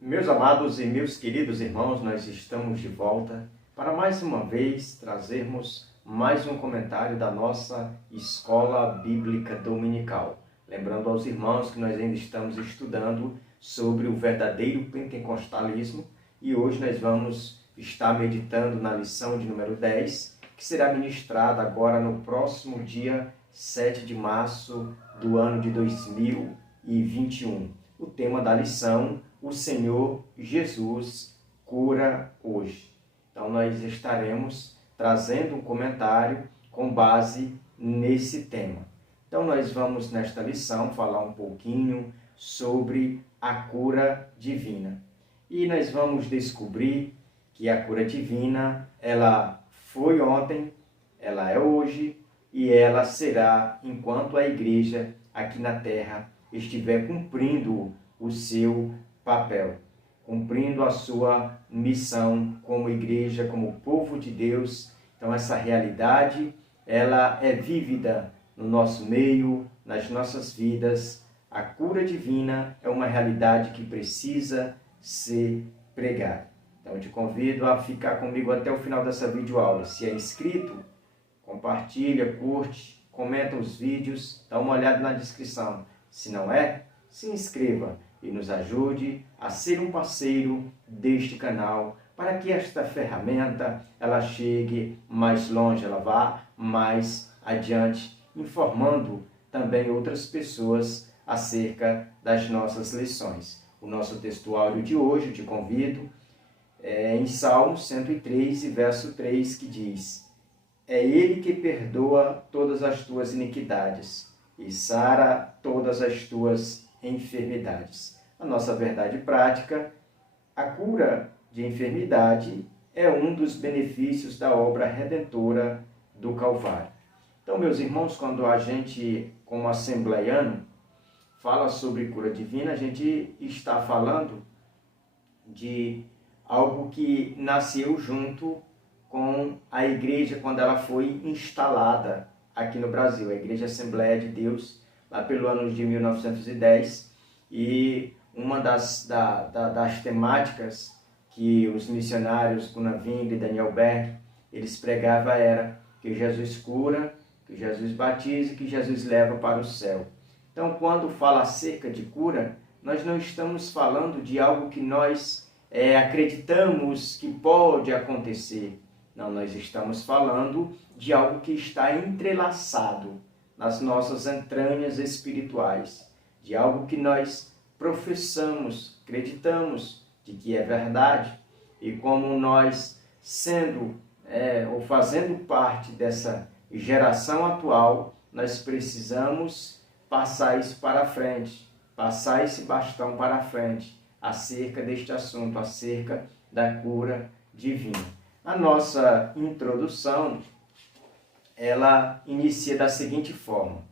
Meus amados e meus queridos irmãos, nós estamos de volta para mais uma vez trazermos mais um comentário da nossa Escola Bíblica Dominical. Lembrando aos irmãos que nós ainda estamos estudando sobre o verdadeiro pentecostalismo e hoje nós vamos estar meditando na lição de número 10, que será ministrada agora no próximo dia 7 de março do ano de 2021. O tema da lição: o Senhor Jesus cura hoje. Então nós estaremos trazendo um comentário com base nesse tema. Então nós vamos nesta lição falar um pouquinho sobre a cura divina. E nós vamos descobrir que a cura divina, ela foi ontem, ela é hoje e ela será enquanto a igreja aqui na terra estiver cumprindo o seu papel, cumprindo a sua missão como igreja, como povo de Deus. Então essa realidade, ela é vívida no nosso meio, nas nossas vidas. A cura divina é uma realidade que precisa ser pregada. Então eu te convido a ficar comigo até o final dessa videoaula. Se é inscrito, compartilha, curte, comenta os vídeos, dá uma olhada na descrição. Se não é, se inscreva e nos ajude a ser um parceiro deste canal para que esta ferramenta ela chegue mais longe, ela vá mais adiante, informando também outras pessoas acerca das nossas lições. O nosso textuário de hoje, eu te convido, é em Salmo 103, verso 3, que diz: é Ele que perdoa todas as tuas iniquidades e sara todas as tuas enfermidades. A nossa verdade prática: a cura de enfermidade é um dos benefícios da obra redentora do Calvário. Então, meus irmãos, quando a gente, como assembleiano, fala sobre cura divina, a gente está falando de algo que nasceu junto com a igreja quando ela foi instalada aqui no Brasil, a Igreja Assembleia de Deus, lá pelo ano de 1910, e uma das temáticas que os missionários Gunnar Wingre e Daniel Berg, eles pregavam era que Jesus cura, que Jesus batiza e que Jesus leva para o céu. Então, quando fala acerca de cura, nós não estamos falando de algo que nós acreditamos que pode acontecer. Não, nós estamos falando de algo que está entrelaçado nas nossas entranhas espirituais, de algo que nós professamos, acreditamos de que é verdade, e como nós sendo ou fazendo parte dessa geração atual, nós precisamos passar isso para frente, passar esse bastão para frente, acerca deste assunto, acerca da cura divina. A nossa introdução, ela inicia da seguinte forma: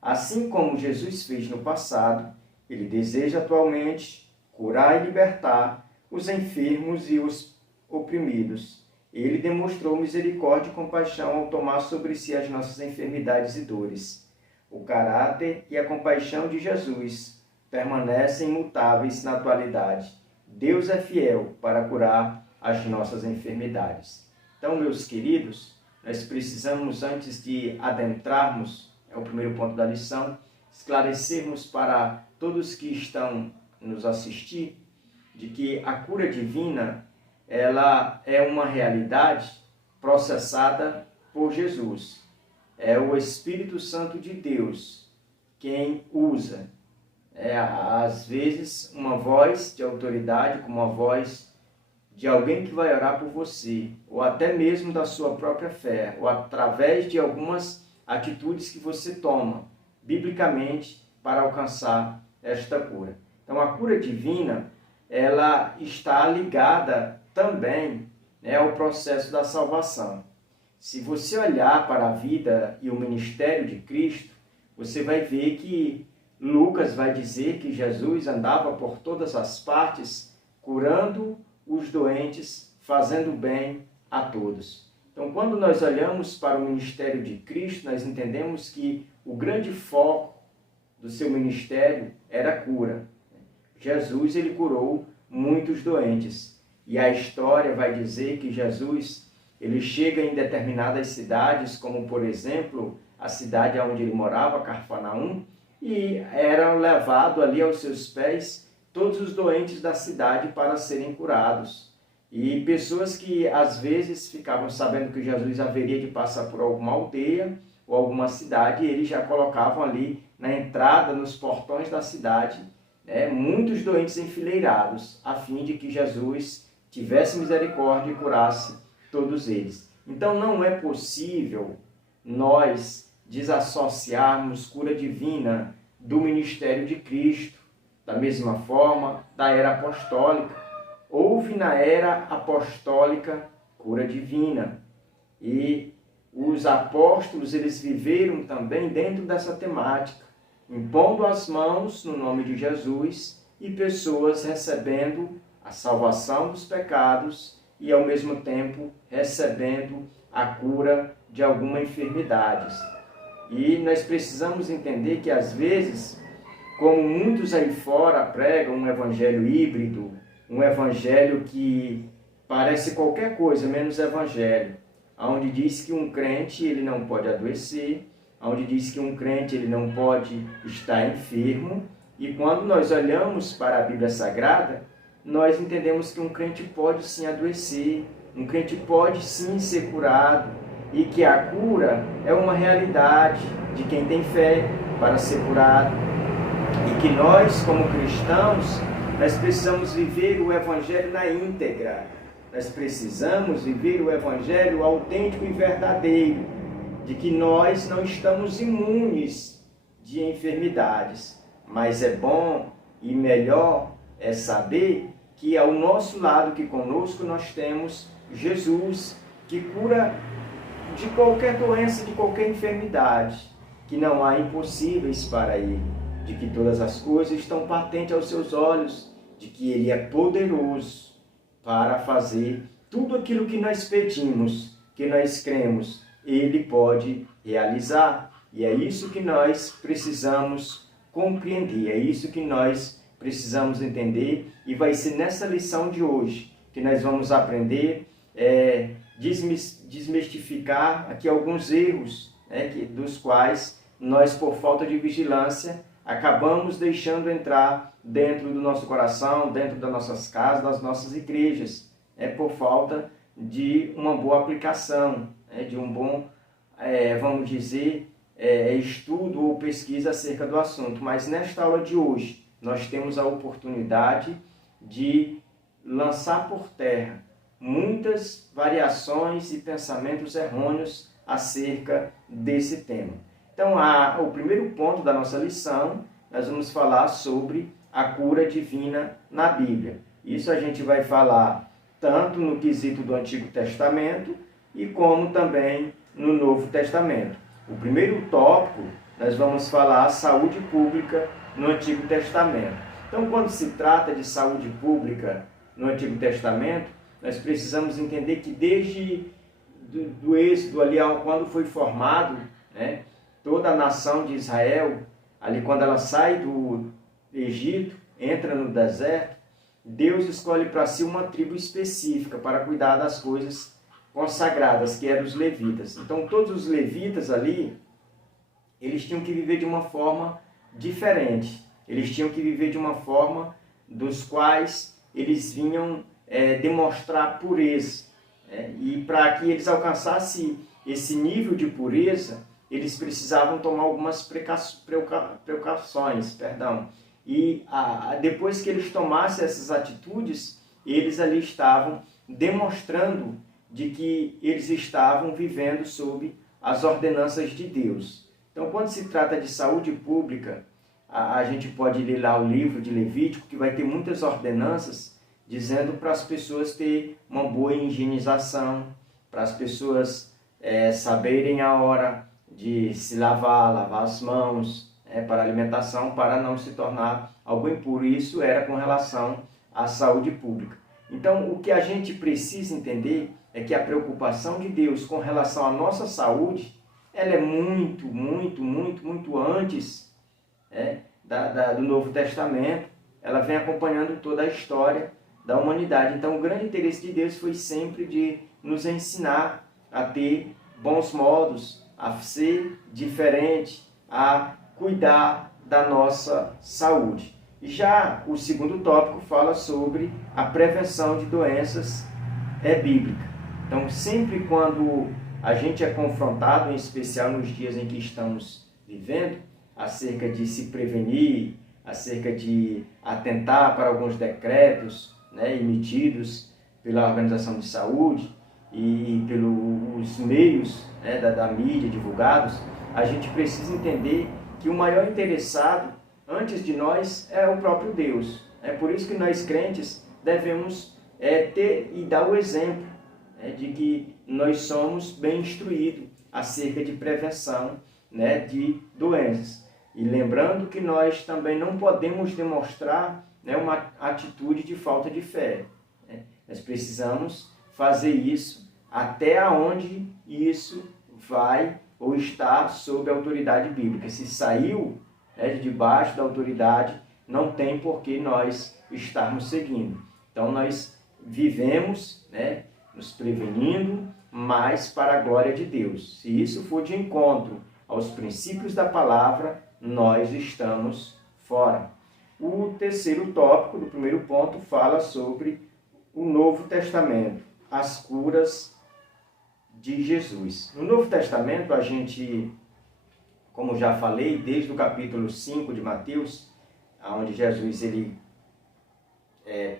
assim como Jesus fez no passado, ele deseja atualmente curar e libertar os enfermos e os oprimidos. Ele demonstrou misericórdia e compaixão ao tomar sobre si as nossas enfermidades e dores. O caráter e a compaixão de Jesus permanecem imutáveis na atualidade. Deus é fiel para curar as nossas enfermidades. Então, meus queridos, nós precisamos, antes de adentrarmos, é o primeiro ponto da lição, esclarecermos para todos que estão nos assistir de que a cura divina, ela é uma realidade processada por Jesus. É o Espírito Santo de Deus quem usa. Às vezes, uma voz de autoridade, como a voz de alguém que vai orar por você, ou até mesmo da sua própria fé, ou através de algumas atitudes que você toma, biblicamente, para alcançar esta cura. Então, a cura divina, ela está ligada também ao processo da salvação. Se você olhar para a vida e o ministério de Cristo, você vai ver que Lucas vai dizer que Jesus andava por todas as partes, curando os doentes, fazendo bem a todos. Então, quando nós olhamos para o ministério de Cristo, nós entendemos que o grande foco do seu ministério era a cura. Jesus, ele curou muitos doentes. E a história vai dizer que Jesus, ele chega em determinadas cidades, como por exemplo, a cidade onde ele morava, Cafarnaum, e eram levados ali aos seus pés todos os doentes da cidade para serem curados. E pessoas que às vezes ficavam sabendo que Jesus haveria de passar por alguma aldeia ou alguma cidade, e eles já colocavam ali na entrada, nos portões da cidade, muitos doentes enfileirados, a fim de que Jesus tivesse misericórdia e curasse todos eles. Então não é possível nós desassociarmos cura divina do ministério de Cristo. Da mesma forma, da era apostólica. Houve na era apostólica cura divina. E os apóstolos, eles viveram também dentro dessa temática, impondo as mãos no nome de Jesus e pessoas recebendo a salvação dos pecados e, ao mesmo tempo, recebendo a cura de alguma enfermidade. E nós precisamos entender que, às vezes, como muitos aí fora pregam um evangelho híbrido, um evangelho que parece qualquer coisa menos evangelho, onde diz que um crente ele não pode adoecer, onde diz que um crente ele não pode estar enfermo, e quando nós olhamos para a Bíblia Sagrada, nós entendemos que um crente pode sim adoecer, um crente pode sim ser curado, e que a cura é uma realidade de quem tem fé para ser curado. E que nós, como cristãos, nós precisamos viver o Evangelho na íntegra. Nós precisamos viver o Evangelho autêntico e verdadeiro, de que nós não estamos imunes de enfermidades. Mas é bom e melhor saber que ao nosso lado, que conosco, nós temos Jesus, que cura de qualquer doença, de qualquer enfermidade, que não há impossíveis para Ele, de que todas as coisas estão patentes aos seus olhos, de que Ele é poderoso para fazer tudo aquilo que nós pedimos, que nós cremos, Ele pode realizar. E é isso que nós precisamos compreender, é isso que nós precisamos entender, e vai ser nessa lição de hoje que nós vamos aprender desmistificar aqui alguns erros, dos quais nós, por falta de vigilância, acabamos deixando entrar dentro do nosso coração, dentro das nossas casas, das nossas igrejas, por falta de uma boa aplicação, de um bom, vamos dizer, estudo ou pesquisa acerca do assunto. Mas nesta aula de hoje, nós temos a oportunidade de lançar por terra muitas variações e pensamentos errôneos acerca desse tema. Então, o primeiro ponto da nossa lição, nós vamos falar sobre a cura divina na Bíblia. Isso a gente vai falar tanto no quesito do Antigo Testamento e como também no Novo Testamento. O primeiro tópico, nós vamos falar saúde pública no Antigo Testamento. Então, quando se trata de saúde pública no Antigo Testamento, nós precisamos entender que desde do êxodo, ali quando foi formado, toda a nação de Israel, ali quando ela sai do Egito, entra no deserto, Deus escolhe para si uma tribo específica para cuidar das coisas consagradas, que eram os levitas. Então, todos os levitas ali, eles tinham que viver de uma forma diferente. Eles tinham que viver de uma forma dos quais eles vinham demonstrar pureza. E para que eles alcançassem esse nível de pureza, eles precisavam tomar algumas precauções. E depois que eles tomassem essas atitudes, eles ali estavam demonstrando de que eles estavam vivendo sob as ordenanças de Deus. Então, quando se trata de saúde pública, a gente pode ler lá o livro de Levítico, que vai ter muitas ordenanças dizendo para as pessoas ter uma boa higienização, para as pessoas saberem a hora de se lavar as mãos, para alimentação, para não se tornar algo impuro. Isso era com relação à saúde pública. Então, o que a gente precisa entender é que a preocupação de Deus com relação à nossa saúde, ela é muito, muito, muito, muito antes do Novo Testamento. Ela vem acompanhando toda a história da humanidade. Então, o grande interesse de Deus foi sempre de nos ensinar a ter bons modos, a ser diferente, a cuidar da nossa saúde. Já o segundo tópico fala sobre a prevenção de doenças bíblica. Então, sempre quando a gente é confrontado, em especial nos dias em que estamos vivendo, acerca de se prevenir, acerca de atentar para alguns decretos, né, emitidos pela Organização de Saúde e pelos meios, né, da mídia divulgados, a gente precisa entender que o maior interessado, antes de nós, é o próprio Deus. É por isso que nós crentes devemos ter e dar o exemplo de que nós somos bem instruídos acerca de prevenção, né, de doenças. E lembrando que nós também não podemos demonstrar, né, uma atitude de falta de fé. Né? Nós precisamos fazer isso até onde isso vai ou está sob a autoridade bíblica. Se saiu, né, de debaixo da autoridade, não tem por que nós estarmos seguindo. Então nós vivemos, né, nos prevenindo, mas para a glória de Deus. Se isso for de encontro aos princípios da palavra, nós estamos fora. O terceiro tópico do primeiro ponto fala sobre o Novo Testamento, as curas de Jesus. No Novo Testamento, a gente, como já falei, desde o capítulo 5 de Mateus, onde Jesus ele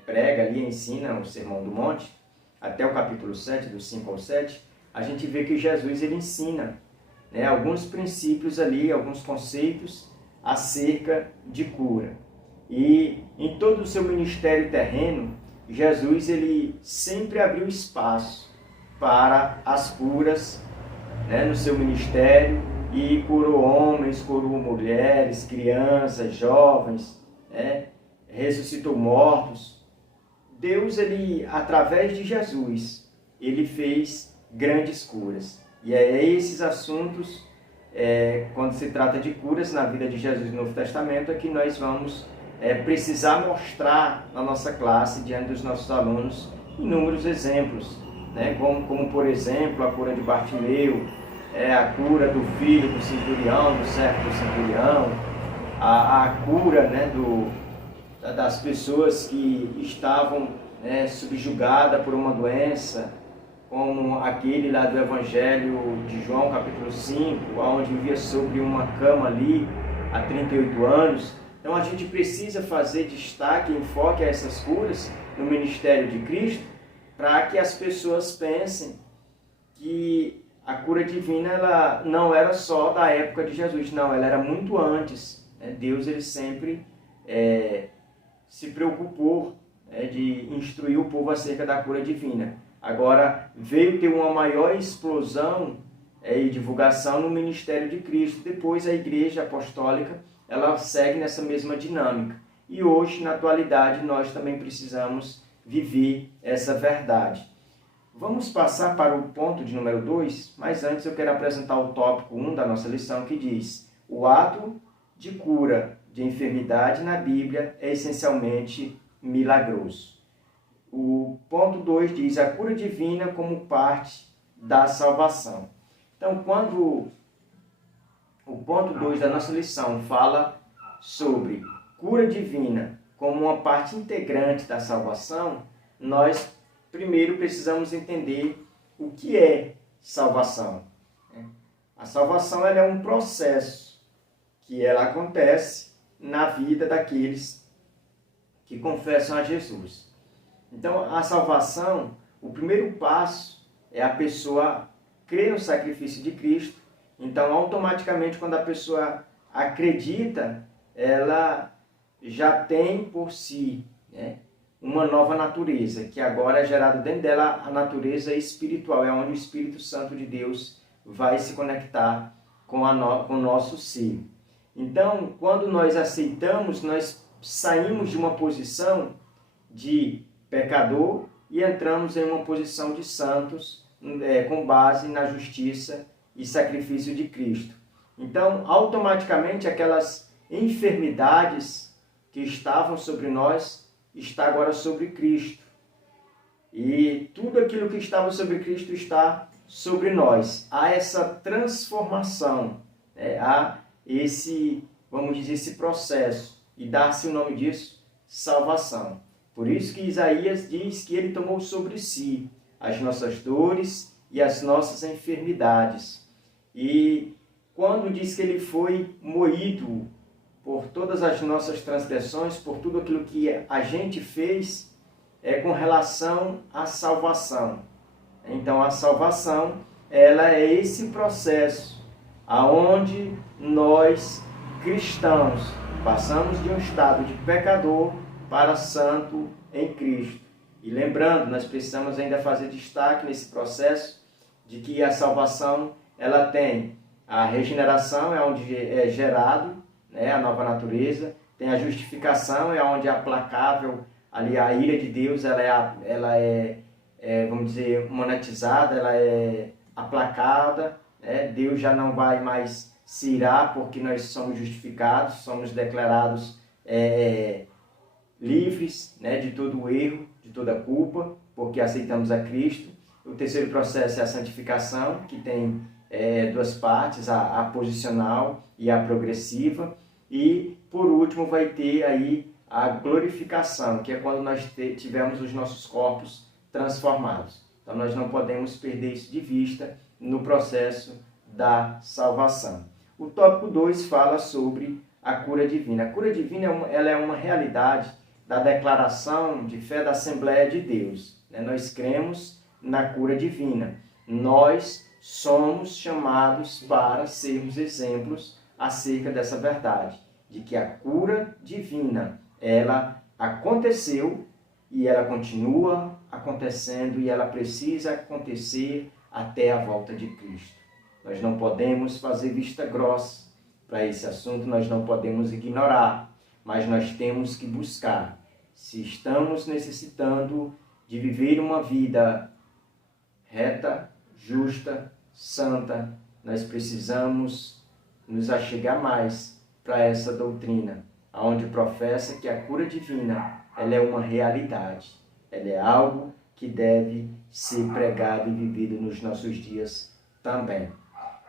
prega ali, ensina o Sermão do Monte, até o capítulo 7, do 5 ao 7, a gente vê que Jesus ele ensina, né, alguns princípios ali, alguns conceitos acerca de cura. E em todo o seu ministério terreno, Jesus ele sempre abriu espaço para as curas, né, no seu ministério, e curou homens, curou mulheres, crianças, jovens, né, ressuscitou mortos. Deus, ele, através de Jesus, ele fez grandes curas. E é esses assuntos, quando se trata de curas na vida de Jesus no Novo Testamento, é que nós vamos precisar mostrar na nossa classe, diante dos nossos alunos, inúmeros exemplos, né? Como por exemplo, a cura de Bartimeu, a cura do filho do centurião, do servo do centurião, a cura, né, das pessoas que estavam, né, subjugadas por uma doença, como aquele lá do Evangelho de João, capítulo 5, onde vivia sobre uma cama ali há 38 anos. Então a gente precisa fazer destaque, enfoque a essas curas no ministério de Cristo, para que as pessoas pensem que a cura divina ela não era só da época de Jesus, não, ela era muito antes. Deus ele sempre se preocupou de instruir o povo acerca da cura divina. Agora, veio ter uma maior explosão e divulgação no ministério de Cristo. Depois, a Igreja Apostólica, ela segue nessa mesma dinâmica. E hoje, na atualidade, nós também precisamos viver essa verdade. Vamos passar para o ponto de número 2, mas antes eu quero apresentar o tópico 1 da nossa lição, que diz: o ato de cura de enfermidade na Bíblia é essencialmente milagroso. O ponto 2 diz a cura divina como parte da salvação. Então, quando o ponto 2 da nossa lição fala sobre cura divina como uma parte integrante da salvação, nós primeiro precisamos entender o que é salvação. A salvação ela é um processo que ela acontece na vida daqueles que confessam a Jesus. Então, a salvação, o primeiro passo é a pessoa crer no sacrifício de Cristo. Então, automaticamente, quando a pessoa acredita, ela já tem por si, né, uma nova natureza, que agora é gerada dentro dela a natureza espiritual, é onde o Espírito Santo de Deus vai se conectar com o nosso ser. Então, quando nós aceitamos, nós saímos de uma posição de pecador e entramos em uma posição de santos, com base na justiça e sacrifício de Cristo. Então, automaticamente, aquelas enfermidades que estavam sobre nós, está agora sobre Cristo. E tudo aquilo que estava sobre Cristo está sobre nós. Há essa transformação, né? Há esse, vamos dizer, esse processo. E dá-se o nome disso, salvação. Por isso que Isaías diz que ele tomou sobre si as nossas dores e as nossas enfermidades. E quando diz que ele foi moído por todas as nossas transgressões, por tudo aquilo que a gente fez, com relação à salvação. Então, a salvação, ela é esse processo aonde nós, cristãos, passamos de um estado de pecador para santo em Cristo. E lembrando, nós precisamos ainda fazer destaque nesse processo de que a salvação, ela tem a regeneração, é onde é gerado, né, a nova natureza, tem a justificação, é onde é aplacável ali a ira de Deus, ela é, vamos dizer, monetizada, ela é aplacada, né? Deus já não vai mais se irar porque nós somos justificados, somos declarados livres, né, de todo o erro, de toda a culpa, porque aceitamos a Cristo. O terceiro processo é a santificação, que tem duas partes, a posicional e a progressiva. E, por último, vai ter aí a glorificação, que é quando nós tivermos os nossos corpos transformados. Então, nós não podemos perder isso de vista no processo da salvação. O tópico 2 fala sobre a cura divina. A cura divina ela é uma realidade da declaração de fé da Assembleia de Deus. Nós cremos na cura divina. Nós somos chamados para sermos exemplos acerca dessa verdade, de que a cura divina, ela aconteceu e ela continua acontecendo e ela precisa acontecer até a volta de Cristo. Nós não podemos fazer vista grossa para esse assunto, nós não podemos ignorar, mas nós temos que buscar. Se estamos necessitando de viver uma vida reta, justa, santa, nós precisamos nos achegar mais para essa doutrina, onde professa que a cura divina, ela é uma realidade, ela é algo que deve ser pregado e vivido nos nossos dias também.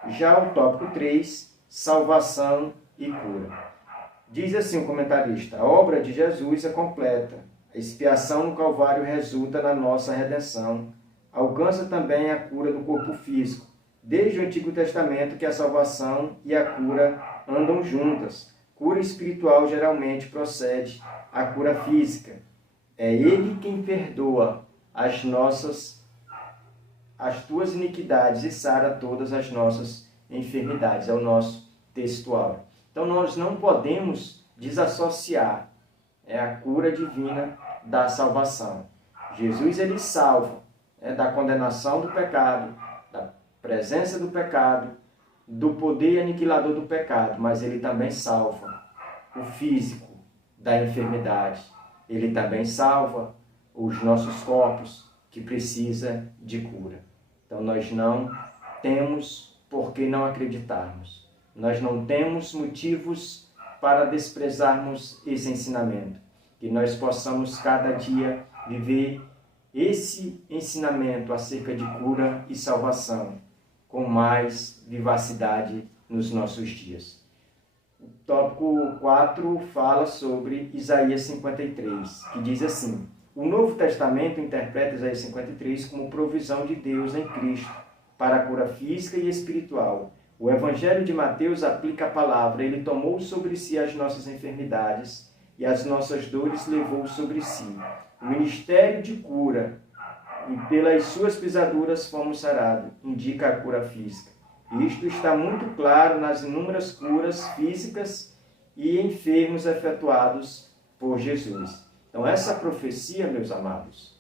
Já o tópico 3, salvação e cura. Diz assim o comentarista: a obra de Jesus é completa, a expiação no Calvário resulta na nossa redenção, alcança também a cura do corpo físico, desde o Antigo Testamento que a salvação e a cura andam juntas. Cura espiritual geralmente procede à cura física. É Ele quem perdoa as tuas iniquidades e sara todas as nossas enfermidades. É o nosso textual. Então nós não podemos desassociar a cura divina da salvação. Jesus, ele salva da condenação do pecado, da presença do pecado, do poder aniquilador do pecado, mas ele também salva o físico da enfermidade. Ele também salva os nossos corpos que precisam de cura. Então nós não temos por que não acreditarmos. Nós não temos motivos para desprezarmos esse ensinamento. Que nós possamos cada dia viver esse ensinamento acerca de cura e salvação com mais vivacidade nos nossos dias. O tópico 4 fala sobre Isaías 53, que diz assim: o Novo Testamento interpreta Isaías 53 como provisão de Deus em Cristo para a cura física e espiritual. O Evangelho de Mateus aplica a palavra: ele tomou sobre si as nossas enfermidades e as nossas dores levou sobre si. O ministério de cura, e pelas suas pisaduras fomos sarados, indica a cura física. Isto está muito claro nas inúmeras curas físicas e enfermos efetuados por Jesus. Então essa profecia, meus amados,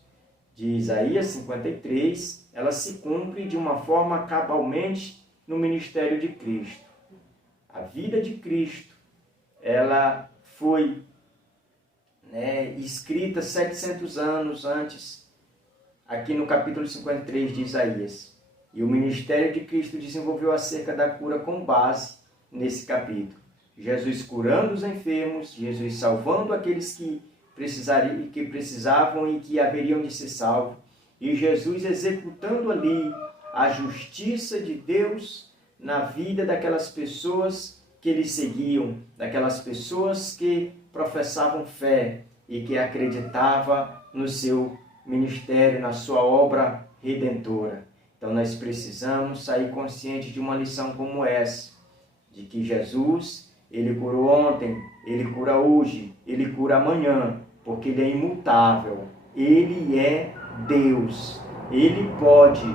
de Isaías 53, ela se cumpre de uma forma cabalmente no ministério de Cristo. A vida de Cristo, ela foi escrita 700 anos antes, aqui no capítulo 53 de Isaías. E o ministério de Cristo desenvolveu acerca da cura com base nesse capítulo. Jesus curando os enfermos, Jesus salvando aqueles que que precisavam e que haveriam de ser salvos. E Jesus executando ali a justiça de Deus na vida daquelas pessoas que lhe seguiam, daquelas pessoas que professavam fé e que acreditavam no seu ministério, na sua obra redentora. Então nós precisamos sair conscientes de uma lição como essa, de que Jesus, Ele curou ontem, Ele cura hoje, Ele cura amanhã, porque Ele é imutável, Ele é Deus, Ele pode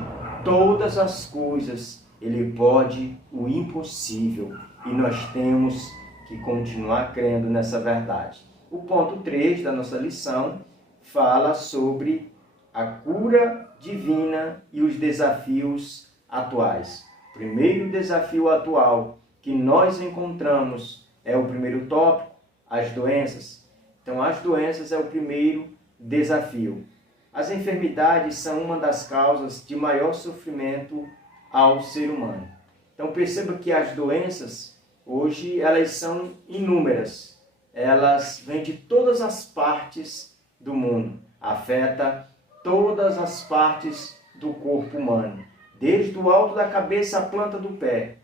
todas as coisas, Ele pode o impossível, e nós temos que continuar crendo nessa verdade. O ponto 3 da nossa lição fala sobre a cura divina e os desafios atuais. O primeiro desafio atual que nós encontramos é o primeiro tópico, as doenças. Então, as doenças é o primeiro desafio. As enfermidades são uma das causas de maior sofrimento ao ser humano. Então, perceba que as doenças, hoje, elas são inúmeras. Elas vêm de todas as partes do mundo. Afeta todas as partes do corpo humano. Desde o alto da cabeça à planta do pé,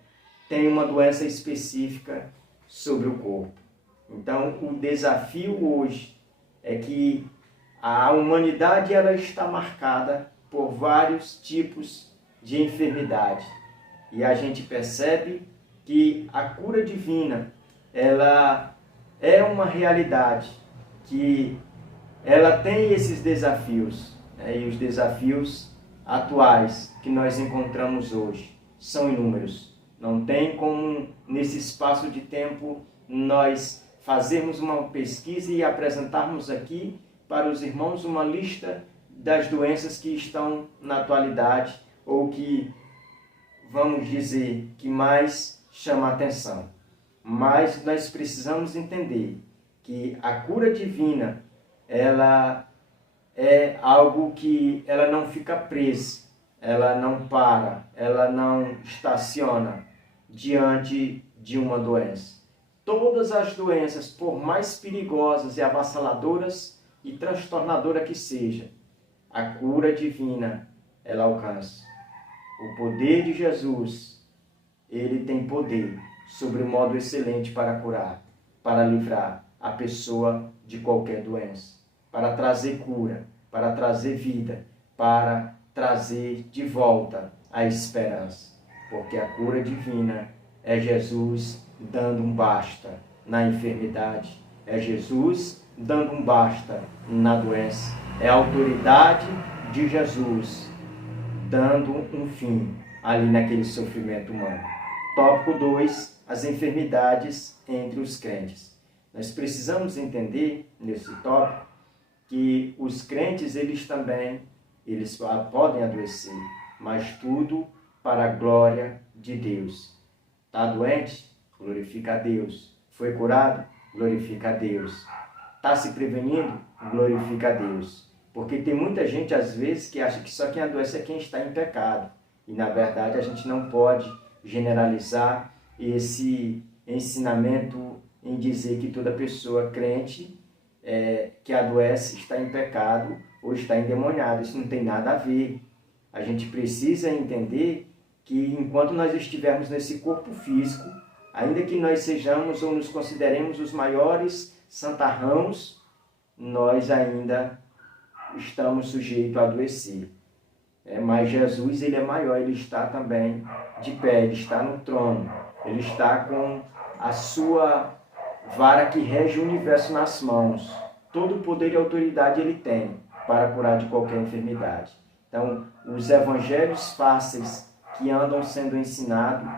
tem uma doença específica sobre o corpo. Então, o desafio hoje é que a humanidade ela está marcada por vários tipos de enfermidade. E a gente percebe que a cura divina, ela é uma realidade, que ela tem esses desafios, né? E os desafios atuais que nós encontramos hoje são inúmeros. Não tem como, nesse espaço de tempo, nós fazermos uma pesquisa e apresentarmos aqui para os irmãos uma lista das doenças que estão na atualidade ou que, vamos dizer, que mais chama a atenção. Mas nós precisamos entender que a cura divina, ela é algo que ela não fica presa, ela não para, ela não estaciona diante de uma doença. Todas as doenças, por mais perigosas e avassaladoras e transtornadoras que seja, a cura divina, ela alcança. O poder de Jesus, ele tem poder sobre o modo excelente para curar, para livrar a pessoa de qualquer doença, para trazer cura, para trazer vida, para trazer de volta a esperança. Porque a cura divina é Jesus dando um basta na enfermidade, é Jesus dando um basta na doença, é a autoridade de Jesus dando um fim ali naquele sofrimento humano. Tópico 2, as enfermidades entre os crentes. Nós precisamos entender nesse tópico que os crentes, eles podem adoecer, mas tudo para a glória de Deus. Está doente? Glorifica a Deus. Foi curado? Glorifica a Deus. Está se prevenindo? Glorifica a Deus. Porque tem muita gente, às vezes, que acha que só quem adoece é quem está em pecado. E, na verdade, a gente não pode generalizar esse ensinamento em dizer que toda pessoa crente que adoece está em pecado ou está endemoniado. Isso não tem nada a ver. A gente precisa entender que enquanto nós estivermos nesse corpo físico, ainda que nós sejamos ou nos consideremos os maiores santarrãos, nós ainda estamos sujeitos a adoecer. Mas Jesus, ele é maior, ele está também de pé, ele está no trono, ele está com a sua vara que rege o universo nas mãos. Todo o poder e autoridade ele tem para curar de qualquer enfermidade. Então, os evangelhos fáceis que andam sendo ensinados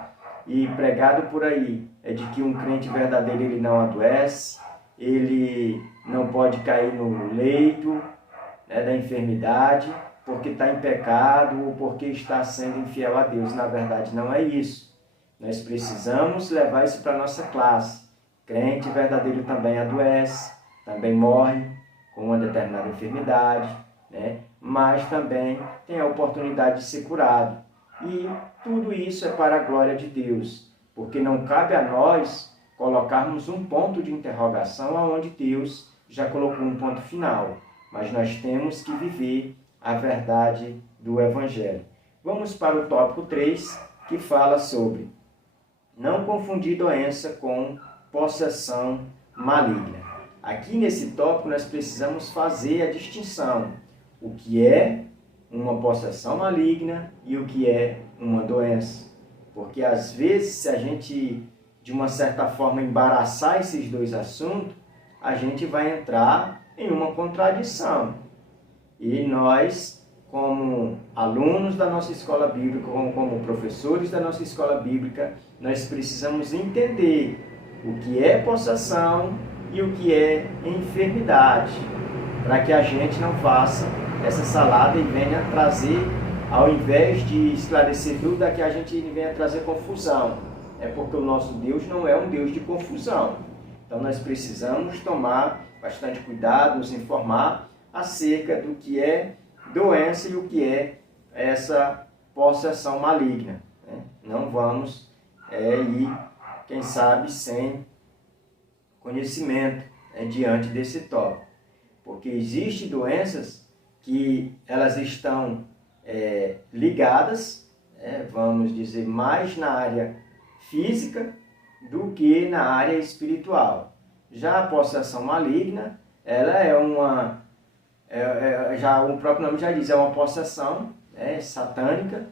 e pregados por aí é de que um crente verdadeiro ele não adoece, ele não pode cair no leito da enfermidade porque está em pecado ou porque está sendo infiel a Deus. Na verdade, não é isso. Nós precisamos levar isso para a nossa classe. Crente verdadeiro também adoece, também morre com uma determinada enfermidade, mas também tem a oportunidade de ser curado. E tudo isso é para a glória de Deus, porque não cabe a nós colocarmos um ponto de interrogação aonde Deus já colocou um ponto final, mas nós temos que viver a verdade do Evangelho. Vamos para o tópico 3, que fala sobre não confundir doença com possessão maligna. Aqui nesse tópico nós precisamos fazer a distinção, o que é uma possessão maligna e o que é uma doença. Porque às vezes, se a gente, de uma certa forma, embaraçar esses dois assuntos, a gente vai entrar em uma contradição. E nós, como alunos da nossa escola bíblica, como professores da nossa escola bíblica, nós precisamos entender o que é possessão e o que é enfermidade, para que a gente não faça essa salada e venha trazer, ao invés de esclarecer dúvida, que a gente venha trazer confusão. É porque o nosso Deus não é um Deus de confusão. Então nós precisamos tomar bastante cuidado, nos informar acerca do que é doença e o que é essa possessão maligna. Não vamos ir, quem sabe, sem conhecimento diante desse tópico. Porque existem doenças que elas estão ligadas, vamos dizer, mais na área física do que na área espiritual. Já a possessão maligna, ela já o próprio nome já diz, é uma possessão satânica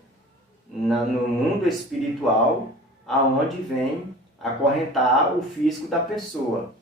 no mundo espiritual, aonde vem acorrentar o físico da pessoa.